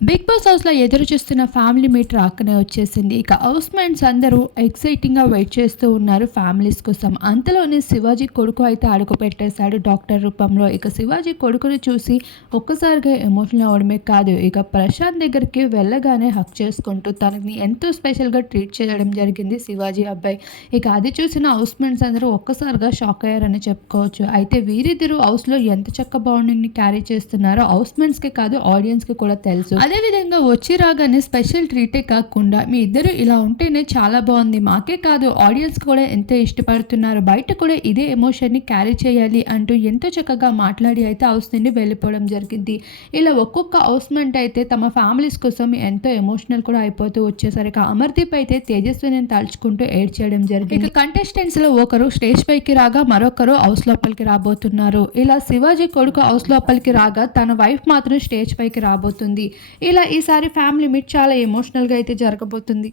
Big boss హౌస్లో ఎదురు చూస్తున్న ఫ్యామిలీ మీట్ రాకనే వచ్చేసింది. ఇక హౌస్ మెంట్స్ అందరూ ఎక్సైటింగ్గా వెయిట్ చేస్తూ ఉన్నారు. ఫ్యామిలీస్ కోసం అంతలోనే శివాజీ కొడుకు అయితే అడుగు పెట్టేశాడు డాక్టర్ రూపంలో. ఇక శివాజీ కొడుకుని చూసి ఒక్కసారిగా ఎమోషనల్ అవడమే కాదు ఇక ప్రశాంత్ దగ్గరికి వెళ్ళగానే హక్ చేసుకుంటూ తనని ఎంతో స్పెషల్గా ట్రీట్ చేయడం జరిగింది శివాజీ అబ్బాయి. ఇక అది చూసిన హౌస్ మెంట్స్ అందరూ ఒక్కసారిగా షాక్ అయ్యారని చెప్పుకోవచ్చు. అయితే వీరిద్దరూ హౌస్లో ఎంత చక్క బాండింగ్ని క్యారీ చేస్తున్నారో హౌస్ మెంట్స్కి కాదు ఆడియన్స్కి కూడా తెలుసు. అదేవిధంగా వచ్చి రాగానే స్పెషల్ ట్రీటే కాకుండా మీ ఇద్దరు ఇలా ఉంటేనే చాలా బాగుంది. మాకే కాదు ఆడియన్స్ కూడా ఎంతో ఇష్టపడుతున్నారు. బయట కూడా ఇదే ఎమోషన్ని క్యారీ చేయాలి అంటూ ఎంతో చక్కగా మాట్లాడి అయితే హౌస్ నుండి వెళ్ళిపోవడం జరిగింది. ఇలా ఒక్కొక్క హౌస్మెంట్ అయితే తమ ఫ్యామిలీస్ కోసం ఎంతో ఎమోషనల్ కూడా అయిపోతూ వచ్చేసరికి అమర్దీప్ అయితే తేజస్విని తలుచుకుంటూ ఏడ్ చేయడం జరిగింది. ఇక కంటెస్టెంట్స్లో ఒకరు స్టేజ్ పైకి రాగా మరొకరు హౌస్ లోపలికి రాబోతున్నారు. ఇలా శివాజీ కొడుకు హౌస్ లోపలికి రాగా తన వైఫ్ మాత్రం స్టేజ్ పైకి రాబోతుంది. ఇలా ఈసారి ఫ్యామిలీ మీట్ చాలా ఎమోషనల్గా అయితే జరగబోతుంది.